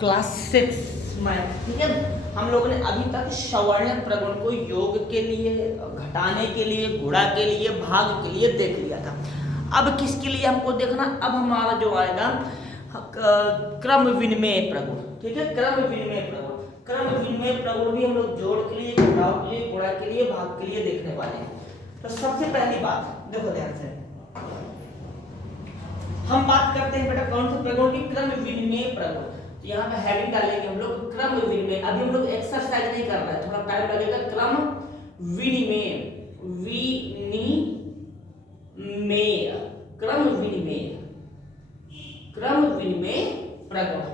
Class 6 math. ठीक है, हम लोगों ने अभी तक सवर्ण प्रगुण को योग के लिए, घटाने के लिए, गुणा के लिए, भाग के लिए देख लिया था। अब किसके लिए हमको देखना, अब हमारा जो आएगा क्रम विनिमय प्रगुण। ठीक है, क्रम विनिमय प्रगुण, क्रम विनिमय प्रगुण भी हम लोग जोड़ के लिए, घटाव के लिए, गुणा के लिए, भाग के लिए देखने वाले हैं। तो सबसे पहली बात देखो ध्यान से, हम बात करते हैं बेटा कौन से प्रगुण की, क्रम विनिमय प्रगुण। तो यहाँ पे हेडिंग डालेंगे हम लोग क्रम विनिमय। अभी हम लोग एक्सरसाइज नहीं कर रहे हैं, थोड़ा टाइम लगेगा। क्रम विनिमय, विनिमय, क्रम विनिमय, क्रम विनिमय प्रगुण।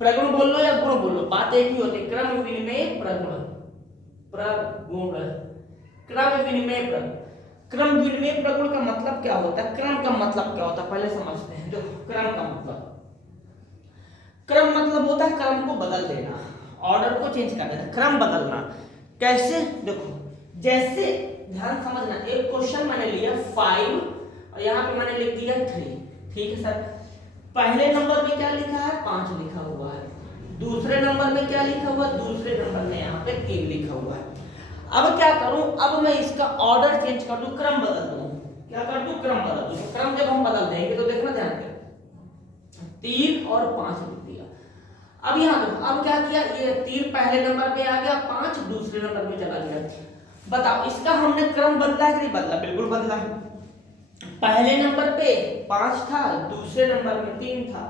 प्रगुण बोल लो या गुण बोल लो, बात एक ही होती है। क्रम विनिमय प्रगुण, प्रगुण, क्रम विनिमय प्रगुण। क्रम विनिमय प्रगुण का मतलब क्या होता है, क्रम का मतलब क्या होता है पहले समझते हैं। जो क्रम का मतलब, क्रम मतलब होता है क्रम को बदल देना, ऑर्डर को चेंज कर देना, क्रम बदलना। कैसे, देखो जैसे ध्यान समझना, एक क्वेश्चन मैंने लिया 5 और यहाँ पे मैंने लिख दिया 3। ठीक है सर, पहले नंबर में क्या लिखा है, 5 लिखा हुआ है। दूसरे नंबर में क्या लिखा हुआ है, दूसरे नंबर में यहाँ पे 3 लिखा हुआ है। अब क्या करूं, अब मैं इसका ऑर्डर चेंज कर दूं, क्रम बदल दूं। क्या कर दूं, क्रम बदल दूं। क्रम जब हम बदल देंगे तो देखना ध्यान से, 3 और 5 लिख दिया। अब यहाँ देखो, अब क्या किया, ये 3 पहले नंबर पे आ गया, 5 दूसरे नंबर में चला गया। बताओ इसका हमने क्रम बदला है कि नहीं बदला, बिल्कुल बदला है। पहले नंबर पे 5 था, दूसरे नंबर में 3 था।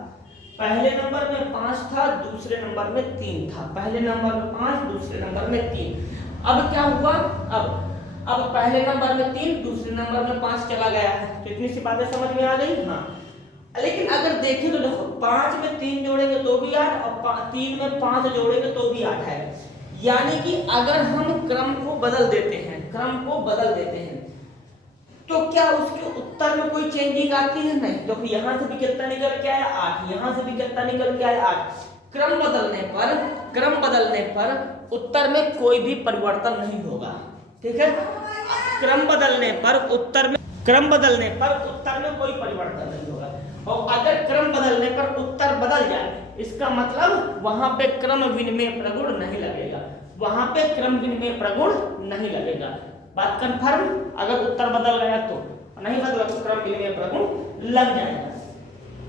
पहले नंबर में 5 था, दूसरे नंबर में 3 था। पहले नंबर में 5, दूसरे नंबर में 3। अब क्या हुआ, अब पहले नंबर में 3, दूसरे नंबर में 5 चला गया है। तो इतनी सी बातें समझ में आ गई। हाँ, लेकिन अगर देखें तो देखो 5 में 3 जोड़ेंगे तो भी 8 और 3 में 5 जोड़ेंगे तो भी 8 है। यानी कि अगर हम क्रम को बदल देते हैं, क्रम को बदल देते हैं, तो क्या उसके उत्तर में कोई चेंजिंग आती है, नहीं। तो यहां से भी कितना निकल के आया 8, यहां से भी कितना निकल के आया 8। क्रम बदलने पर, क्रम बदलने पर उत्तर में कोई भी परिवर्तन नहीं होगा। ठीक है, क्रम बदलने पर उत्तर में, क्रम बदलने पर उत्तर में कोई परिवर्तन नहीं होगा। और अगर क्रम बदलने पर उत्तर बदल जाए, इसका मतलब वहां पे क्रम विनिमय प्रगुण नहीं लगेगा, वहां पे क्रम विनिमय प्रगुण नहीं लगेगा। बात कंफर्म, अगर उत्तर बदल गया तो, नहीं बदला तो क्रम विनिमय प्रगुण लग जाएगा।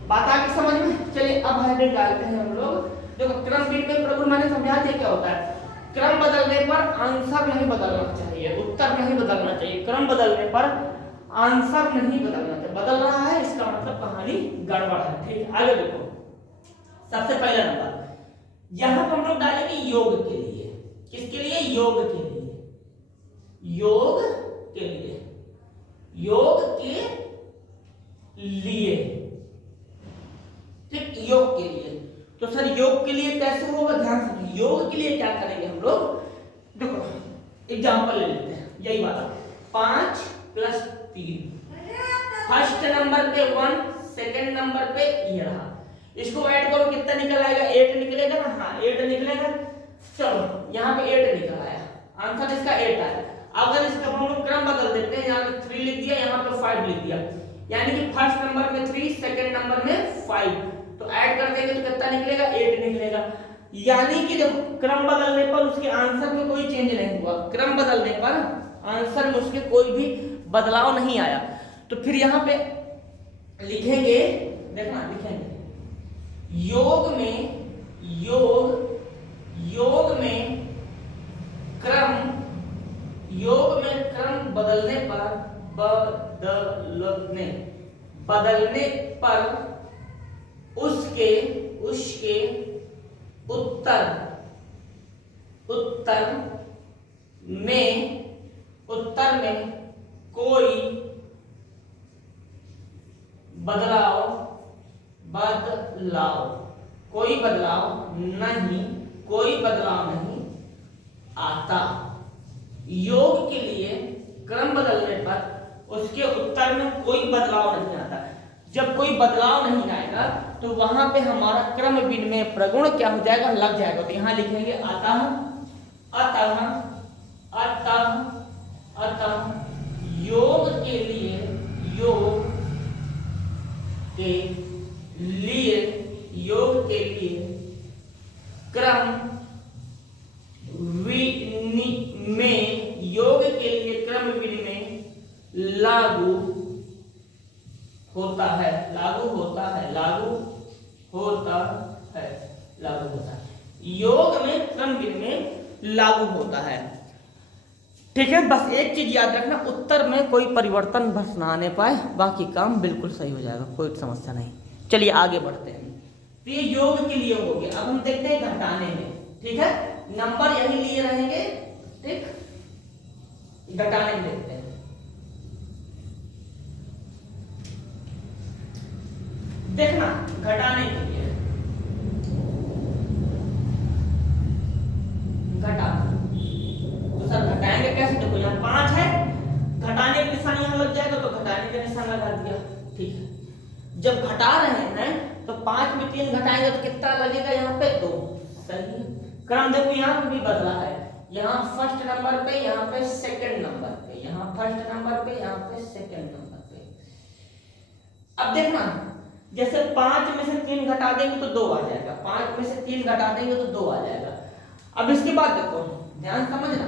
बात आगे समझ में। चलिए अब हेडिंग डालते हैं हम लोग। देखो क्रम विनिमय प्रगुण मैंने समझा दिया क्या होता है। क्रम बदलने पर आंसर नहीं बदलना चाहिए, उत्तर नहीं बदलना चाहिए। क्रम बदलने पर आंसर नहीं बदलना चाहिए, बदल रहा है इसका मतलब कहानी गड़बड़ है। ठीक, आगे देखो, सबसे पहला नंबर यहां पर हम लोग डालेंगे योग के लिए। किसके लिए, योग के लिए, योग के लिए, योग के लिए। ठीक, योग के लिए। तो सर योग के लिए कैसे होगा, ध्यान से। योग के लिए क्या करेंगे हम लोग, देखो एग्जांपल ले लेते हैं, यही बात, 5 + 3। फर्स्ट नंबर पे 1, सेकंड नंबर पे ये रहा। इसको ऐड करो कितना निकल आएगा, 8 निकलेगा ना। हाँ 8 निकलेगा। चलो यहाँ पे 8 निकल आया, आंसर इसका 8 आया। अगर इसका हम लोग क्रम बदल देते हैं, यहाँ पे 3 लिख दिया, यहाँ पे 5 लिख दिया, यानी कि फर्स्ट नंबर में 3, सेकंड नंबर में 5, तो ऐड कर देंगे तो कितना निकलेगा, 8 निकलेगा। यानी कि देखो क्रम बदलने पर उसके आंसर में कोई चेंज नहीं हुआ, क्रम बदलने पर आंसर में उसके कोई भी बदलाव नहीं आया। तो फिर यहाँ पे लिखेंगे, देखना लिखेंगे योग में, योग में क्रम, योग में क्रम बदलने पर, बदलने पर उसके उत्तर में कोई बदलाव नहीं आता। योग के लिए क्रम बदलने पर उसके उत्तर में कोई बदलाव नहीं आता। जब कोई बदलाव नहीं आएगा तो वहां पे हमारा क्रम विनिमय प्रगुण क्या हो जाएगा, लग जाएगा। तो यहां लिखेंगे अतः, अतः, अतः, अतः योग के लिए, योग के लिए, योग के लिए क्रम विनिमय, योग के लिए क्रम विनिमय लागू होता है, लागू होता है, लागू होता है, लागू होता है। योग में क्रम विनिमय लागू होता है। ठीक है, बस एक चीज याद रखना, उत्तर में कोई परिवर्तन बस ना आने पाए, बाकी काम बिल्कुल सही हो जाएगा, कोई समस्या नहीं। चलिए आगे बढ़ते हैं। तो ये योग के लिए हो गया। अब हम देखते हैं घटाने में। ठीक है, नंबर यही लिए रहेंगे। ठीक, घटाने में देखते हैं। देखना घटाने के लिए, घटाना तो सर घटाएंगे कैसे? देखो यहाँ 5 है, घटाने का निशान यहाँ लग जाएगा तो घटाने का निशान लगा दिया। ठीक है, जब घटा रहे हैं तो 5 में 3 घटाएंगे तो कितना लगेगा यहाँ पे? 2। सही है। क्रम देखो यहाँ पे भी बदला है, यहाँ फर्स्ट नंबर पे, यहाँ पे सेकंड नंबर पे, यहाँ फर्स्ट नंबर पे, यहाँ पे सेकंड नंबर पे। अब देखना, जैसे 5 में से 3 घटा देंगे तो 2 आ जाएगा, 5 में से 3 घटा देंगे तो 2 आ जाएगा। अब इसके बाद देखो, ध्यान समझना,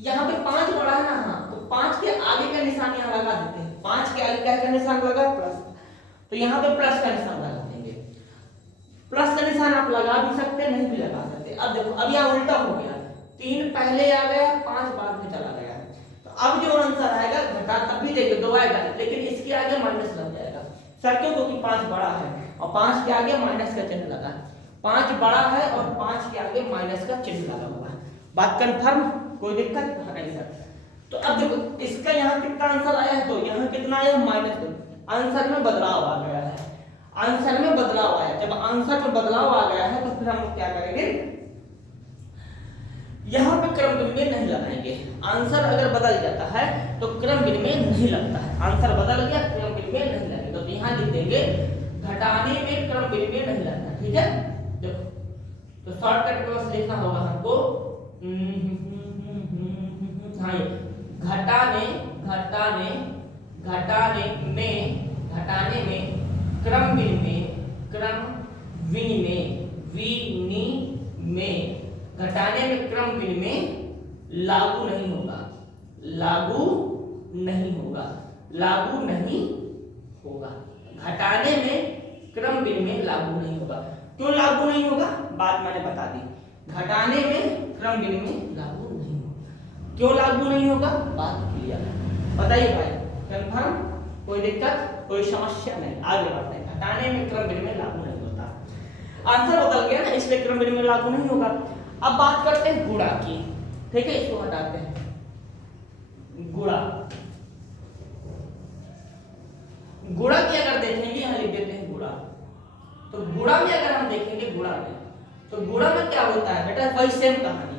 यहाँ पे 5 बड़ा है ना, हाँ, तो 5 के आगे का निशान यहाँ लगा देते हैं। 5 के आगे क्या का निशान लगा? प्लस। तो यहाँ पे प्लस का निशान लगा देंगे। प्लस का निशान आप लगा भी सकते हैं, नहीं भी लगा सकते। अब देखो, अब यहाँ उल्टा हो गया, 3 पहले आ गया, 5 बाद में चला गया। तो अब जो आंसर आएगा, घटा तब भी देखिए 2 आएगा, लेकिन इसके आगे माइनस लग जाएगा। सर क्यों? क्योंकि 5 बड़ा है और 5 के आगे माइनस का चिन्ह लगा है। 5 बड़ा है और 5 के आगे माइनस का चिन्ह लगा हुआ है। बात कंफर्म? कोई दिक्कत नहीं सर। तो अब देखो, इसका यहाँ कितना आंसर आया है? तो यहाँ कितना आया? -2। आंसर में बदलाव आ गया है, आंसर में बदलाव आया। जब आंसर में बदलाव आ गया है तो फिर हम लोग क्या करेंगे? यहाँ पे क्रम विनिमय नहीं लगाएंगे। आंसर अगर बदल जाता है तो क्रम विनिमय नहीं लगता है। आंसर बदल गया, क्रम विनिमय नहीं लगेगा। तो यहाँ लिख देंगे घटाने में क्रम विनिमय नहीं लगता। ठीक है, देखो तो शॉर्टकट में बस लिखना होगा हमको, हाँ, घटाने घटाने घटाने में क्रम विनिमय, क्रम विनिमय, विनिमय, घटाने में क्रम विनिमय लागू नहीं होगा, लागू नहीं होगा, लागू नहीं होगा। घटाने में क्रम विनिमय लागू नहीं होगा। क्यों लागू नहीं होगा? बात मैंने बता दी। घटाने में क्रम विनिमय लागू नहीं होगा। क्यों लागू नहीं होगा? बात क्लियर है। बताइए भाई, कंफर्म? कोई दिक्कत, कोई समस्या नहीं? आगे बढ़ते हैं। घटाने में क्रम विनिमय लागू नहीं होता। आंसर बदल गया ना, इसलिए क्रम विनिमय लागू नहीं होगा। अब बात करते हैं गुणा की। ठीक है, इसको हटाते हैं। गुणा, गुणा की अगर देखेंगे, यहां लिख देते हैं गुणा। तो गुणा में अगर हम देखेंगे, गुणा में तो गुणा में क्या होता है बेटा? वही सेम कहानी,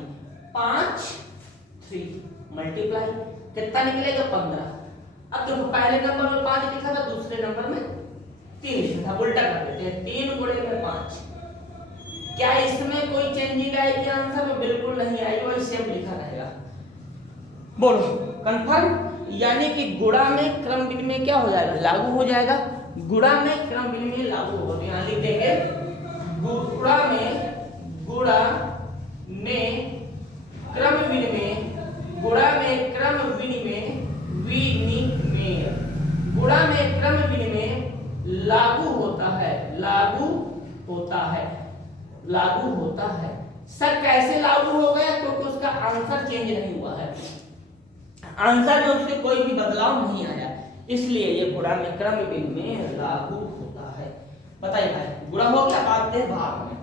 5 3 मल्टीप्लाई, कितना निकलेगा? 15। अब देखो, पहले नंबर में 5 लिखा था, दूसरे नंबर में 3 लिखा था, उल्टा कर देते हैं। 3 गुणे में 5। क्या इसमें कोई चेंजिंग आएगी आंसर में? बिल्कुल नहीं आएगी, वही सेम लिखा रहेगा। बोलो कंफर्म? यानी कि गुणा में क्रम विनिमय क्या हो जाएगा? लागू हो जाएगा। गुणा में क्रम विनिमय लागू होगा। तो यहाँ लिख देंगे गुणा में क्रम विनिमय, गुणा में क्रम विनिमय, गुणा में क्रम विनिमय लागू होता है, लागू होता है, लागू होता है। सर कैसे लागू हो गया? क्योंकि उसका आंसर चेंज नहीं हुआ है, आंसर में उससे कोई भी बदलाव नहीं आया, इसलिए ये गुणा में क्रम विनिमय लागू होता है। बताइए भाई, गुणा हो गया। बात है भाग में,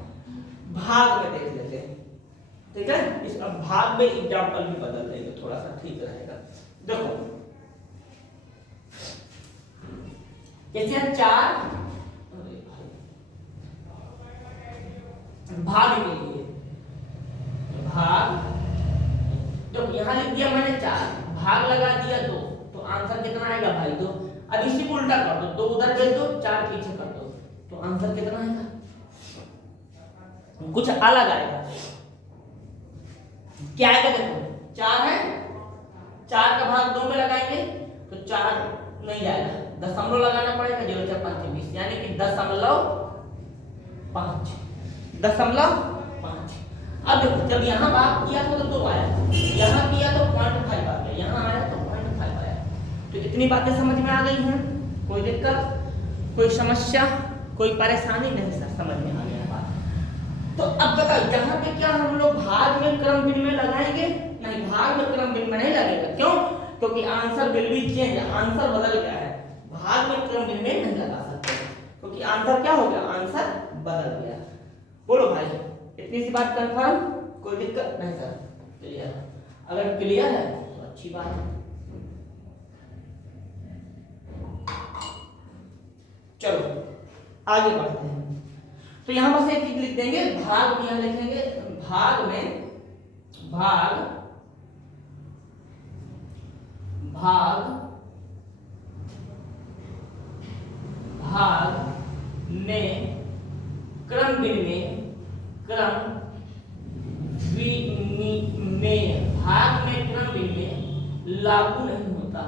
भाग में देख लेते हैं। ठीक है, इस अब भाग में एग्जांपल भी बदल देंगे, थोड़ा सा ठीक रहेगा। देखो कैसे 4 भाग के लिए, भाग, तो यहां लिख दिया मैंने 4, भाग लगा दिया 2, तो आंसर कितना आएगा भाई? 2। अब इसी को उल्टा कर दो, 2 उधर भेज दो, 4 पीछे कर दो, तो आंसर कितना आएगा? कुछ अलग आएगा। क्या आएगा? देखो 4 है, 4 का भाग 2 में लगाएंगे तो 4 नहीं जाएगा, दशमलव लगाना पड़ेगा, 0 4 5 20, यानी कि 0.5, 0.5 अब देखो जब यहाँ भाग किया था तो 2 आया, यहाँ किया तो 0.5 आ गया, यहाँ आया तो 0.5 आया। तो इतनी बातें समझ में आ गई हैं? कोई दिक्कत, कोई समस्या, कोई परेशानी नहीं? सर समझ में आ गया बात। तो अब बताओ यहाँ पे क्या हम लोग भाग में क्रम विनिमय लगाएंगे? नहीं, भाग में क्रम विनिमय नहीं लगेगा। क्यों? क्योंकि answer will be change, answer बदल गया है। भाग में क्रम विनिमय नहीं लगा सकते क्योंकि आंसर क्या हो गया? आंसर बदल गया। बोलो भाई, इतनी सी बात कंफर्म? कोई दिक्कत नहीं? Sir clear? अगर क्लियर है तो अच्छी बात है। चलो आगे बढ़ते हैं। तो यहां बस एक चीज लिख देंगे, भाग में यहां लिखेंगे भाग में क्रम विनिमय भाग में क्रम विनिमय लागू नहीं होता,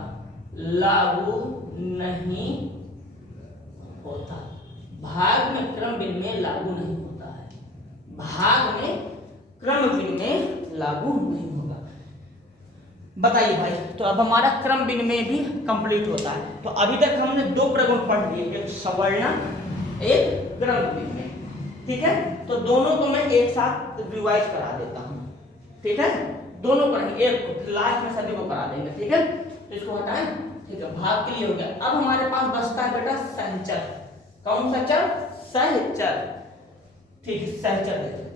भाग में क्रम विनिमय लागू नहीं होता है, भाग में क्रम विनिमय लागू नहीं होगा। बताइए भाई, तो अब हमारा क्रम विनिमय भी कंप्लीट होता है। तो अभी तक हमने 2 प्रगुण पढ़ लिए, एक सवर्ण, एक क्रम विनिमय। ठीक है, तो दोनों को मैं एक साथ रिवाइज करा देता हूं। ठीक है, दोनों पढ़ेंगे, एक को लास्ट में सभी को करा देंगे। ठीक है, तो इसको हटाएं। ठीक है, भाग के लिए हो गया। अब हमारे पास बचता है बेटा सहचर। कौन सा चर? सहचर। ठीक है, सहचर देख लेते हैं।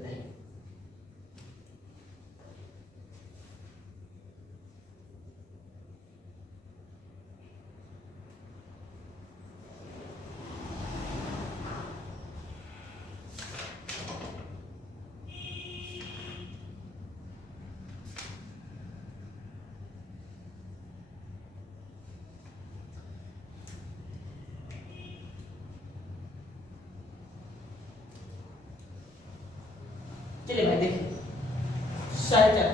चलिए भाई देखिए, सहचर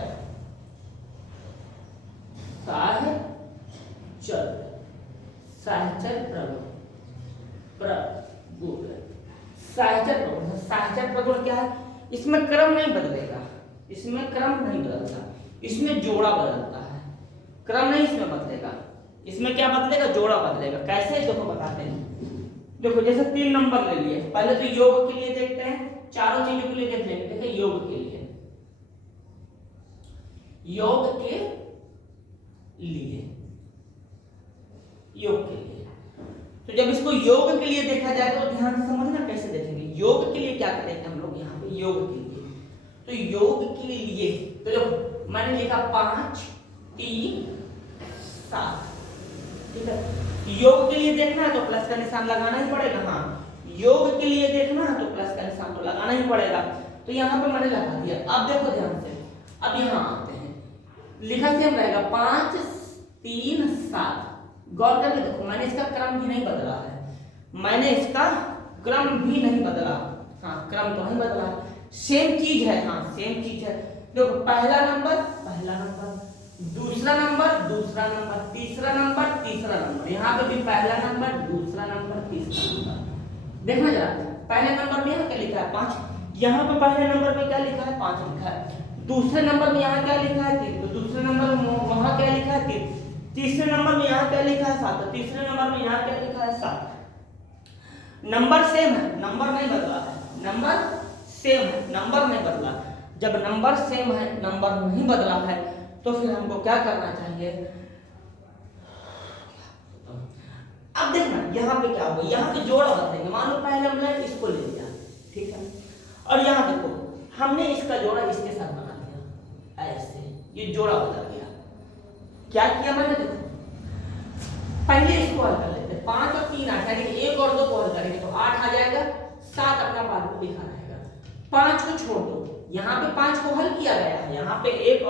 सहचर प्रगुण क्या है? इसमें क्रम नहीं बदलेगा, इसमें क्रम नहीं बदलता, इसमें जोड़ा बदलता है। क्रम नहीं इसमें बदलेगा, इसमें क्या बदलेगा? जोड़ा बदलेगा। कैसे? देखो बताते हैं। देखो जैसे 3 नंबर ले लिए, पहले तो योग के लिए देखते हैं, चारों चीजों के लिए देख लेंगे। देखिए योग के लिए, योग के लिए तो जब इसको योग के लिए देखा जाए तो ध्यान से समझना कैसे देखेंगे। योग के लिए क्या करेंगे हम लोग यहाँ पे? योग के लिए, तो योग के लिए तो जब मैंने लिखा 5 3 7, ठीक है, योग के लिए देखना है तो प्लस का निशान लगाना ही पड़ेगा। हाँ, योग के लिए देखना है तो प्लस का निशान तो लगाना ही पड़ेगा। तो यहाँ पे मैंने लगा दिया। अब देखो ध्यान से, अब यहाँ आते हैं, लिखा सेम रहेगा 5 3 7। गौर करके देखो, मैंने इसका क्रम भी नहीं बदला है, मैंने इसका क्रम भी नहीं बदला। हाँ, क्रम तो नहीं बदला, सेम चीज है। हाँ, सेम चीज है। देखो पहला नंबर, दूसरा नंबर, तीसरा नंबर, यहाँ पे भी पहला नंबर, दूसरा नंबर, तीसरा नंबर। देखना जरा, पहले नंबर में यहाँ क्या लिखा है? 5। यहाँ पे पहले नंबर में क्या लिखा है? 5 लिखा है। दूसरे नंबर में यहाँ क्या लिखा है? 3। तो दूसरे नंबर में वहां क्या लिखा है? 3। तीसरे नंबर में यहाँ क्या लिखा है? 7। तो तीसरे नंबर में यहाँ क्या लिखा है? 7। नंबर सेम है, नंबर नहीं बदला है, नंबर सेम है, नंबर नहीं बदला। जब नंबर सेम है, नंबर नहीं बदला है, तो फिर हमको क्या करना चाहिए? अब देखना यहाँ पे क्या होगा, यहाँ पे जोड़ा बदलेंगे। मान लो पहले हमने इसको ले लिया, ठीक है, और यहाँ देखो हमने इसका जोड़ा इसके साथ बना दिया, ऐसे ये जोड़ा बदल गया। क्या किया मैंने? देखो पहले इसको हल कर लेते हैं। 5 और 3 8, यानी कि 1 और 2 को हल करेंगे तो 8 आ जाएगा, 7 अपना पार को लिखा रहेगा। 5 को छोड़ दो, यहाँ पे 5 को हल किया गया है, यहाँ पे 1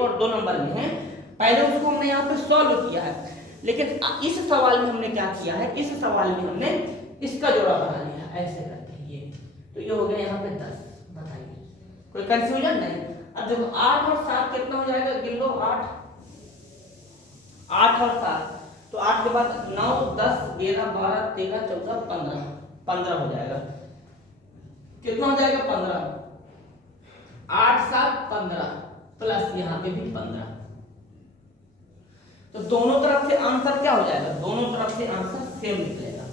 और 2 नंबर में है, पहले उसको हमने यहाँ पे सॉल्व किया है। लेकिन इस सवाल में हमने क्या किया है? इस सवाल में हमने इसका जोड़ा बना लिया ऐसे करके। ये तो ये हो गया यहाँ पे 10। बताइए, कोई कंफ्यूजन नहीं? अब देखो 8 और 7 कितना हो जाएगा? गिन लो, 8 और 7, तो 8 के बाद 9 10 11 12 13 14 15 15 हो जाएगा। कितना हो जाएगा? 15। 8 7 15 प्लस यहाँ पे भी 15। तो दोनों तरफ से आंसर क्या हो जाएगा, दोनों तरफ से आंसर सेम निकलेगा।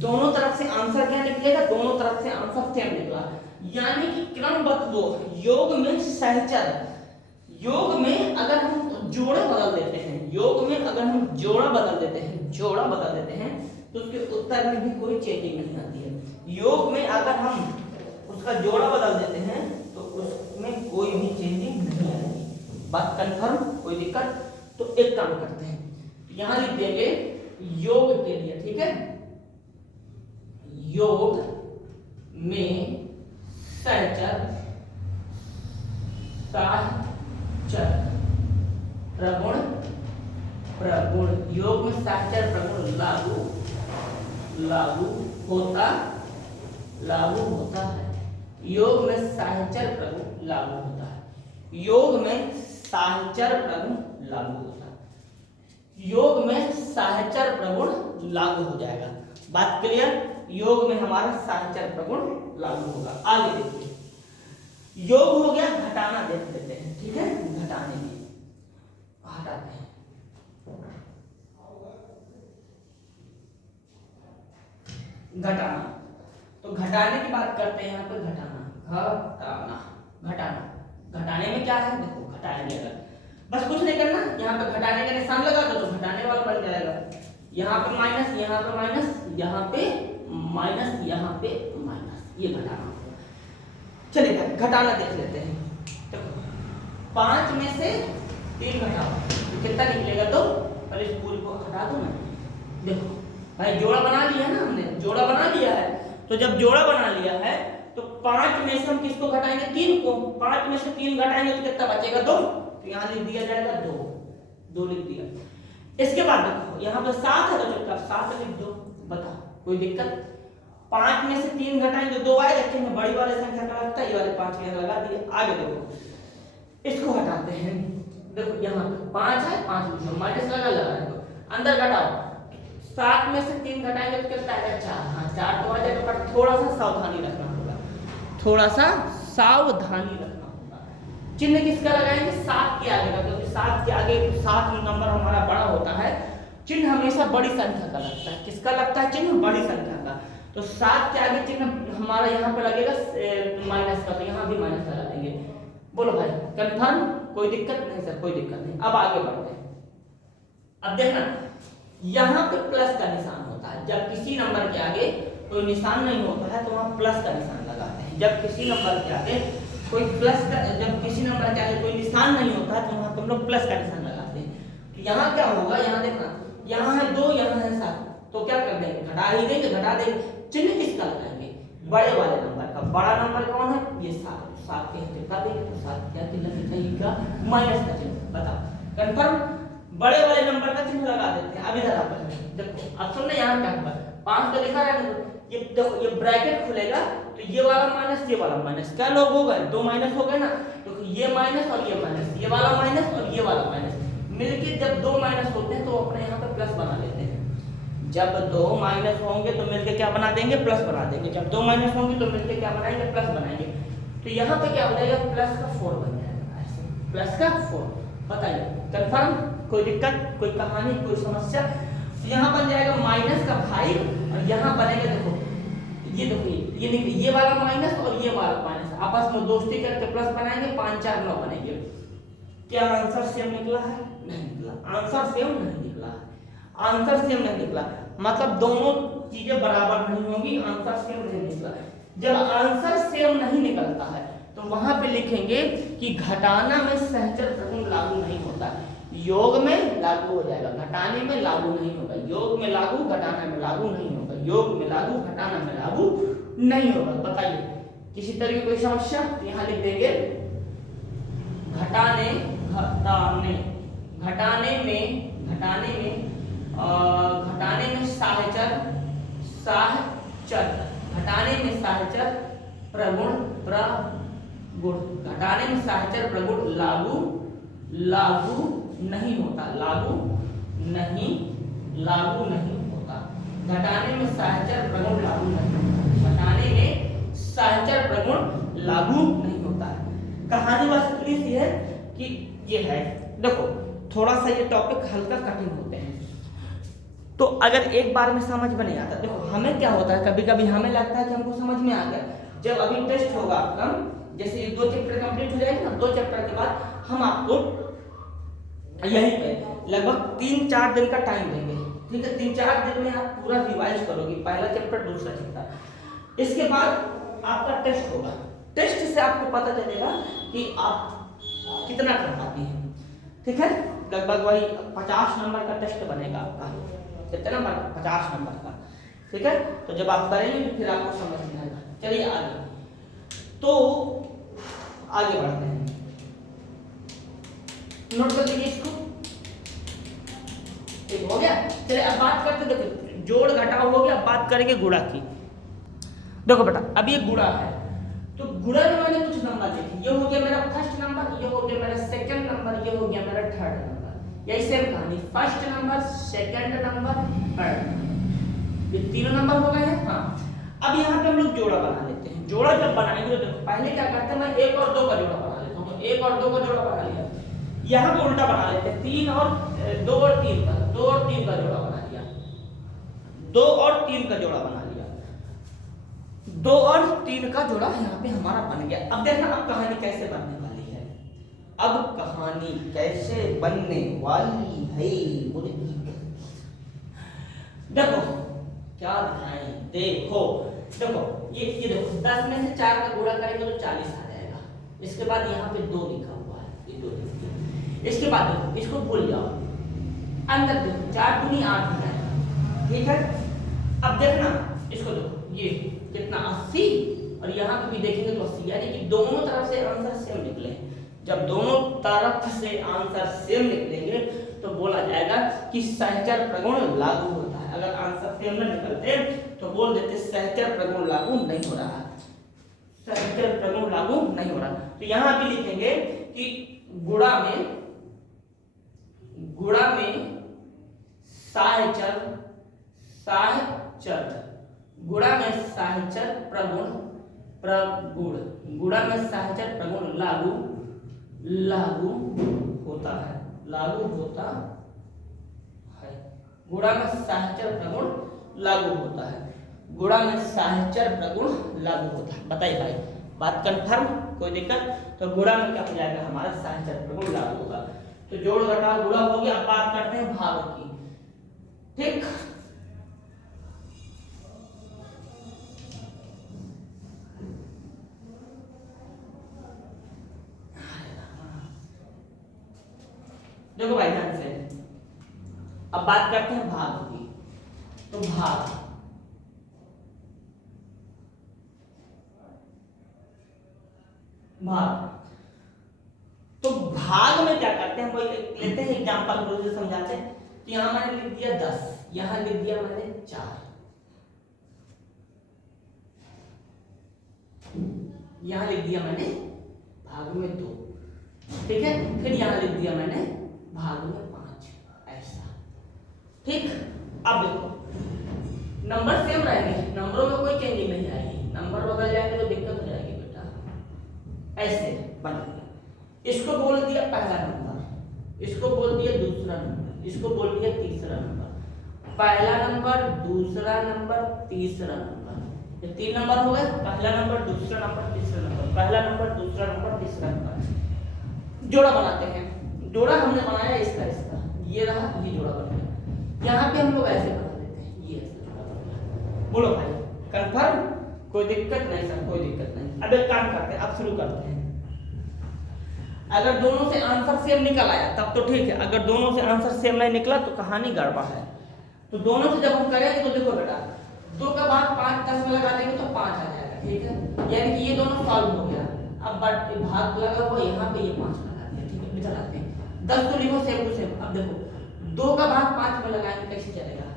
दोनों तरफ से आंसर क्या निकलेगा, दोनों तरफ से आंसर सेम निकला। यानी कि क्रमबद्ध दो योग में सहचर, योग में अगर हम जोड़ा बदल देते हैं, योग में अगर हम जोड़ा बदल देते हैं, जोड़ा बदल देते हैं तो उसके उत्तर में भी कोई चेंजिंग नहीं आती है। योग में अगर हम उसका जोड़ा बदल देते हैं तो उसमें कोई भी चेंजिंग नहीं आएगी। बात कंफर्म, कोई दिक्कत? तो एक काम करते हैं, यहां लिख देंगे योग के लिए, ठीक है, योग में सहचर सहचर प्रगुण प्रगुण, योग में सहचर प्रगुण लागू लागू होता है। योग में सहचर प्रगुण लागू होता है। योग में सहचर प्रगुण लागू होता है। योग में सहचर प्रगुण लागू हो जाएगा। बात क्लियर? योग में हमारा सहचर प्रगुण लागू होगा। आगे देखिए, योग हो गया, घटाना देख लेते हैं, ठीक है, घटाने की हटाते हैं। घटाना, तो घटाने की बात करते हैं यहाँ पर, घटाना घटाने में क्या है, देखो घटाएंगे अगर, बस कुछ नहीं करना, यहाँ पे घटाने का निशान लगा दो तो घटाने वाला बन जाएगा। यहाँ पे माइनस, यहाँ पे माइनस, यहाँ पे माइनस, यहाँ पे माइनस, ये घटाना। चलिए घटाना देख लेते हैं। तो 5 में से 3 घटाओ तो कितना निकलेगा, तो पहले इस पूरी को हटा दो ना। देखो भाई जोड़ा बना लिया ना हमने, जोड़ा बना लिया है। तो जब जोड़ा बना लिया है तो 5 में से हम किसको घटाएंगे, 3 को। 5 में से 3 घटाएंगे तो कितना बचेगा, 2। तो यहाँ लिख दिया जाएगा 2 लिख दिया। इसके बाद देखो यहाँ पे 7 है तो चुपचाप 7 लिख दो। बताओ कोई दिक्कत? 5 में से 3 घटाएंगे 2 आएगा, लेकिन बड़ी वाले संख्या का लगता है, ये वाले 5 यहाँ लगा दिए। आगे देखो इसको हटाते हैं। देखो यहाँ पे 5 है, 5 माइनस लगा दो, अंदर घटाओ। 7 में से 3 घटाएंगे तो कितना आएगा, 4। हाँ 4 तो आ जाएगा, पर थोड़ा सा सावधानी रखना होगा, थोड़ा सा सावधानी रखना होगा। चिन्ह किसका लगाएंगे, 7 के आगे का, क्योंकि 7 के आगे 7 नंबर हमारा बड़ा होता है। चिन्ह हमेशा बड़ी संख्या का लगता है। किसका लगता है चिन्ह, बड़ी संख्या का। तो 7 के आगे चिन्ह हमारा यहाँ पे लगेगा माइनस का, तो यहाँ भी माइनस लगा देंगे। बोलो भाई कंफर्म, कोई दिक्कत नहीं? सर कोई दिक्कत नहीं। अब आगे बढ़ते हैं। अब देखना यहाँ पे प्लस का निशान होता है। जब किसी नंबर के आगे कोई निशान नहीं होता है तो वहाँ प्लस का निशान लगाते हैं। जब किसी नंबर के आगे कोई जब किसी नंबर के आगे कोई निशान नहीं होता है तो वहाँ तुम लोग प्लस का निशान लगाते हैं। तो यहाँ क्या होगा, यहाँ देखना, यहाँ है 2, यहाँ है 7, तो क्या कर देंगे, घटा ही देंगे, घटा देंगे। चिन्ह किसका लगाएंगे, बड़े वाले नंबर का। बड़ा नंबर कौन है, ये 7 के चिपका देंगे तो 7 क्या चिन्ह दिखाएगा, माइनस का चिन्ह। बताओ कंफर्म? बड़े वाले नंबर का चिन्ह लगा देते हैं। अब इधर आप देखो, अब सुनना यहाँ क्या होगा, 5 तो लिखा है, ये देखो ये ब्रैकेट खुलेगा तो ये वाला माइनस, ये वाला माइनस, क्या लोग हो गए, 2 माइनस हो गए ना। तो ये माइनस और ये माइनस, ये वाला माइनस और ये वाला माइनस मिलके जब 2 माइनस होते हैं तो अपने यहाँ पे प्लस बना लेते हैं। जब 2 माइनस होंगे तो मिलके क्या बना देंगे, प्लस बना देंगे। जब 2 माइनस होंगे तो मिलके क्या बनाएंगे, प्लस बनाएंगे। तो यहाँ पे क्या हो जाएगा, प्लस का 4 बन जाएगा, ऐसे प्लस का 4। बताइए कंफर्म, कोई दिक्कत, कोई कहानी, कोई समस्या? तो यहाँ बन जाएगा माइनस का 5 और यहाँ बनेगा, देखो ये देखो ये वाला माइनस और ये वाला माइनस आपस में दोस्ती करके प्लस बनाएंगे, 5 4 9 बनेंगे। क्या आंसर सेम निकला है, नहीं निकला। आंसर सेम नहीं निकला, आंसर सेम नहीं निकला, मतलब दोनों चीजें बराबर नहीं होंगी, आंसर सेम नहीं निकला। जब आंसर सेम नहीं निकलता है तो वहां पे लिखेंगे कि घटाना में सहचर प्रगुण लागू नहीं होता। योग में लागू हो जाएगा, घटाने में लागू नहीं होगा। योग में लागू, घटाना में लागू नहीं होगा। योग में लागू, घटाना में लागू नहीं होगा। बताइए किसी तरह की कोई समस्या? तो यहाँ लिख देंगे घटाने में सहचर घटाने में सहचर प्रगुण घटाने में सहचर प्रगुण लागू नहीं होता। घटाने में सहचर प्रगुण लागू नहीं होता। घटाने में सहचर प्रगुण लागू नहीं होता है। कहानी बस इतनी सी है कि ये है, देखो थोड़ा सा ये टॉपिक हल्का कठिन होते हैं, तो अगर एक बार में समझ में नहीं आता, देखो हमें क्या होता है, कभी कभी हमें लगता है कि हमको समझ में आ गया, जब अभी टेस्ट होगा आपका, जैसे ये 2 चैप्टर कंप्लीट हो जाएगा ना, 2 चैप्टर के बाद हम आपको यहीं पे लगभग 3-4 दिन का टाइम देंगे, ठीक है। 3-4 दिन में आप पूरा रिवाइज करोगे, पहला चैप्टर दूसरा चैप्टर, इसके बाद आपका टेस्ट होगा। टेस्ट से आपको पता चलेगा कि आप कितना कर पाती हैं, ठीक है। लगभग वही 50 नंबर का टेस्ट बनेगा आपका, कितने नंबर का, 50 नंबर का, ठीक है। तो जब आप करेंगे तो फिर आपको समझ में आएगा। चलिए आगे, तो आगे बढ़ते हैं, नोट कर लीजिए इसको, ठीक हो गया। चलिए अब बात करते, देखो जोड़ घटाव हो गया, अब बात करेंगे गुणा की। देखो बेटा अब ये गुणा है, तो गुणा में मैंने कुछ नंबर लिखे, ये हो गया मेरा फर्स्ट नंबर, ये हो गया मेरा सेकंड नंबर, ये हो गया मेरा थर्ड नंबर। यही सेम कहानी, first number, second number, third number, ये तीनों नंबर हो गए हैं। हाँ, अब यहाँ पे हम लोग जोड़ा बना लेते हैं। जोड़ा जब बनाएंगे तो देखो पहले क्या करते हैं, मैं 1 और 2 का जोड़ा बना लेता हूँ, तो 1 और 2 का जोड़ा बना लिया। यहाँ पे उल्टा बना लेते हैं, 3 और 2 और 3 का, 2 और 3 का जोड़ा बना लिया, 2 और 3 का जोड़ा बना लिया, 2 और 3 का जोड़ा यहाँ पे हमारा बन गया। अब देखना अब कहानी कैसे बनने वाली है, अब कहानी कैसे बनने वाली है मुर्गी। देखो क्या दिखाएं, देखो ये देखो 10 में से 4 का गुणा करेंगे तो 40 आ जाएगा। इसके बाद यहाँ पे 2 लिखा हुआ है, ये 2 लिख दिया। इसके बाद देखो इसको भूल जाओ, अंदर देखो 4 दूनी 8 हो जाएगा, ठीक है। अब देखना इसको, देखो ये कितना 80, और यहाँ पे भी देखेंगे तो 80, यानी कि दोनों तरफ से आंसर सेम निकले। जब दोनों तरफ से आंसर सेम निकलेंगे तो बोला जाएगा कि सहचर प्रगुण लागू होता है। अगर आंसर सेम न निकलते तो बोल देते सहचर प्रगुण लागू नहीं हो रहा, सहचर प्रगुण लागू नहीं हो रहा। तो यहाँ भी लिखेंगे कि गुणा में सहचर गुणा में सहचर प्रगुण गुणा में सहचर प्रगुण लागू होता है, गुणा में सहचर प्रगुण लागू होता है, गुणा में सहचर प्रगुण लागू होता है। बताइए भाई, बात कंफर्म, कोई दिक्कत? तो गुणा में क्या हो जाएगा, हमारा सहचर प्रगुण लागू होगा। तो जोड़ घटाव गुणा हो गया। अब बात करते हैं भाग की, ठीक। देखो भाई ध्यान से, अब बात करते हैं भाग की। तो भाग तो भाग में क्या करते हैं, कोई लेते हैं एग्जांपल रूप से समझाते हैं। तो यहां मैंने लिख दिया 10, यहां लिख दिया मैंने 4, यहां लिख दिया मैंने भाग में 2, ठीक है। फिर यहां लिख दिया मैंने भाग में 5, ऐसा, ठीक। अब देखो नंबर सेम रहेंगे, नंबरों में कोई चेंजिंग नहीं आएगी, नंबर बदल जाएंगे तो दिक्कत हो जाएगी बेटा। ऐसे बन गया, इसको बोल दिया पहला नंबर, इसको बोल दिया दूसरा नंबर, इसको बोल दिया तीसरा नंबर, पहला नंबर, दूसरा नंबर, तीसरा नंबर। ये 3 नंबर हो गए, पहला नंबर, दूसरा नंबर, तीसरा नंबर, पहला नंबर, दूसरा नंबर, तीसरा नंबर। जोड़ा बनाते हैं, जोड़ा हमने बनाया इसका, ये रहा, ये जोड़ा बन गया। यहाँ पे हम लोग ऐसे बना देते हैं, ये ऐसा जोड़ा बन गया। बोलो भाई कंफर्म, कोई दिक्कत नहीं सर, कोई दिक्कत नहीं। अब एक काम करते हैं, अब शुरू करते हैं। अगर दोनों से आंसर सेम निकल आया तब तो ठीक है, अगर दोनों से आंसर सेम नहीं निकला तो कहानी गड़बड़ है। तो दोनों से जब हम करेंगे तो देखो बेटा 2 का भाग 5 10 में लगा देंगे तो 5 आ जाएगा, ठीक है। यानी कि ये दोनों सॉल्व हो गया। अब भाग लगा हुआ यहाँ पे, ये 5 लगा दिया, ठीक है। निकल आते हैं 10 को लिखो सेम टू सेम। अब देखो 2 का भाग 5 में लगाएंगे कैसे चलेगा,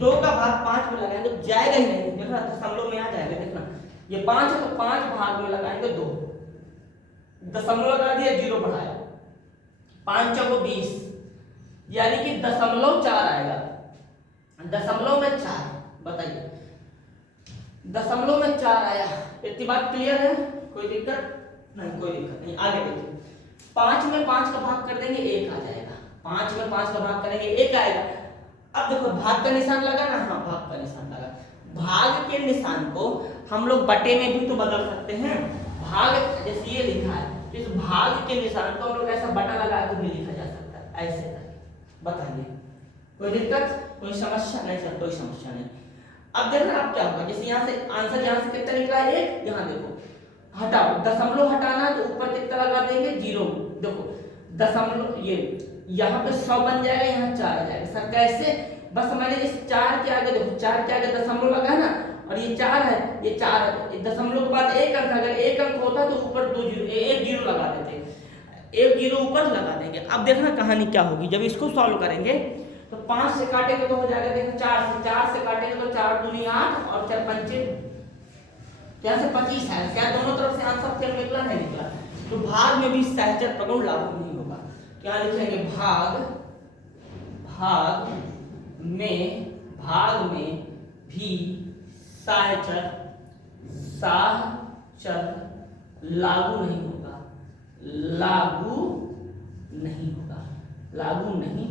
2 का भाग 5 में लगाएंगे तो जाएगा ही नहीं, देखना दशमलव में आ जाएगा। देखना ये 5 है तो 5 भाग में लगाएंगे 2, दशमलव लगा दिया, 0 बढ़ाया, 5 चौको 20, यानी कि दशमलव 4 आएगा। दशमलव में 4, बताइए दशमलव में 4 आया। इतनी बात क्लियर है, कोई दिक्कत नहीं कोई दिक्कत नहीं। आगे देखिए, 5 में 5 का भाग कर देंगे 1 आ जाएगा, 5 में 5 का भाग करेंगे 1 आएगा। अब देखो भाग का निशान लगा ना, हाँ भाग का निशान लगा। भाग के निशान को हम लोग बटे में भी तो बदल सकते हैं। भाग जैसे ये लिखा है, तो इस भाग के निशान को हम लोग ऐसा बटा लगा के भी लिखा जा सकता है, ऐसे करके। बताइए कोई दिक्कत, कोई समस्या नहीं सर, कोई समस्या नहीं। अब देखना अब क्या होगा, जैसे यहाँ से आंसर यहाँ से कितना निकला है 1, यहाँ देखो हटाओ, दशमलव हटाना है तो ऊपर कितना लगा देंगे 0। देखो दशमलव ये यहाँ पे 100 बन जाएगा, यहाँ 4 आ जाएगा। सर कैसे, बस मैंने इस 4 के आगे देखो, 4 के आगे दशमलव लगा है ना, और ये 4 है, ये 4 है, दशमलव के बाद 1 अंक, अगर 1 अंक होता तो ऊपर 2 जीरो, 1 जीरो लगा देते, 1 जीरो ऊपर लगा देंगे। अब देखना कहानी क्या होगी, जब इसको सॉल्व करेंगे तो 5 से काटेंगे तो हो जाएगा, देखो 4 से काटेंगे तो 4 दूनी 8 और 4 पंचे, यहाँ से 25 है। क्या दोनों तरफ से आंसर क्या निकला, नहीं निकला। तो भाग में भी सहचर प्रगुण लागू नहीं होगा। क्या लिखेंगे, भाग में भी सहचर लागू नहीं होगा, लागू नहीं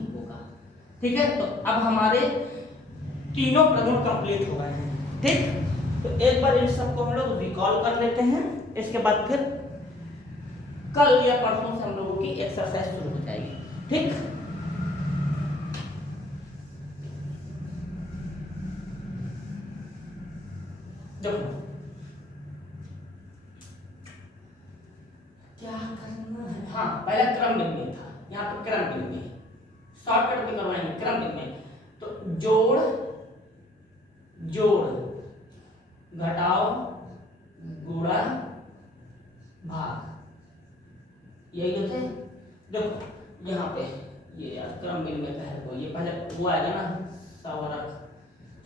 होगा। ठीक है, तो अब हमारे तीनों प्रगुण कंप्लीट हो गए हैं। ठीक, तो एक बार इन सबको हम लोग रिकॉल कर लेते हैं, इसके बाद फिर कल या परसों से हम लोगों की एक्सरसाइज शुरू हो जाएगी। ठीक, देखो क्या करना है। हाँ, पहला क्रम विनिमय था, यहाँ पर क्रम विनिमय शॉर्टकट में करवाएंगे। क्रम विनिमय तो जोड़ घटाओ गुणा भाग, यही होते। देखो यहाँ पे ये क्रम विनिमय पहले को, ये पहले वो आएगा ना संवरक,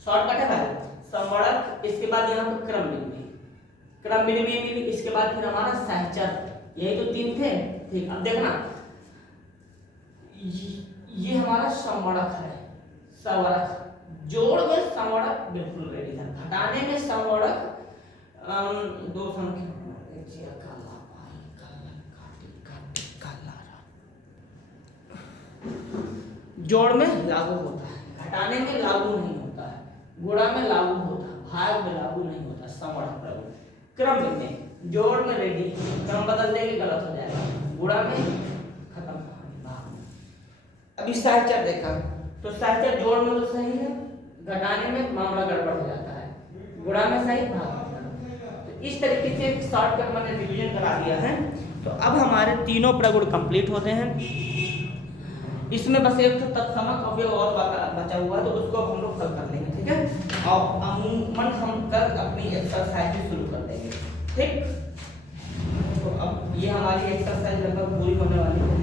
शॉर्टकट है भाई संवरक, इसके बाद यहाँ पे क्रम विनिमय में भी, इसके बाद फिर हमारा सहचर, यही तो 3 थे। ठीक, अब देखना ये हमारा संवरक है, संवरक, जोड़ में संवरक बिल्कुल रेडी था, घटाने में संवरक 2 संख्या जोड़ में लागू होता है, घटाने में लागू नहीं होता है, गुणा में लागू होता है, भाग में लागू नहीं होता। संवरक प्रगुण, क्रम में जोड़ में रेडी, क्रम बदल देंगे गलत हो जाएगा, गुणा में खत्म कहानी, भाग में। अभी सहचर देखा तो सहचर जोड़ में तो सही है, घटाने में मामला गड़बड़ हो जाता है, गुणा में सही, भाग में। तो इस तरीके से शॉर्टकट मैंने रिवीजन करा दिया है। तो अब हमारे तीनों प्रगुण कंप्लीट होते हैं। इसमें बस एक तत्समक अवयव और बचा हुआ है, तो उसको हम लोग कल कर लेंगे। ठीक है, और अमूमन हम कल अपनी एक्सरसाइज शुरू कर देंगे। ठीक, तो अब ये हमारी एक्सरसाइज लगभग पूरी होने वाली है।